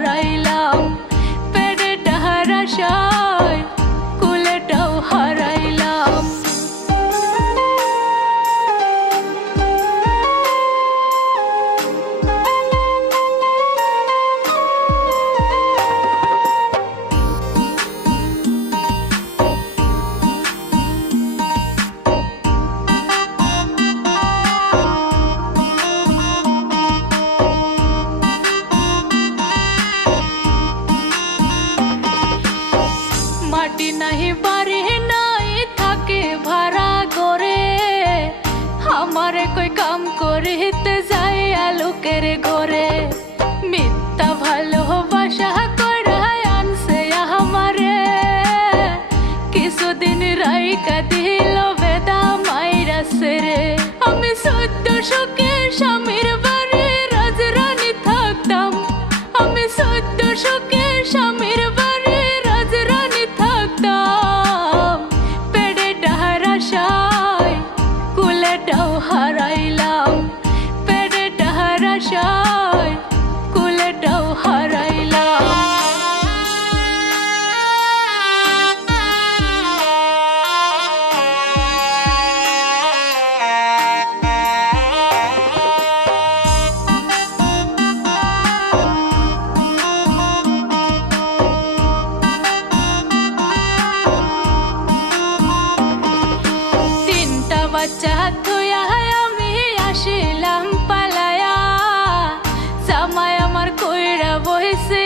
อะไร নাহি বাড়ি নাই থাকে ভাড়া করে আমারে কই কাম করিতে যাই লোকের পশ্চাৎ আসিলাম পালায়া। জামাই আমার কইরা বইছে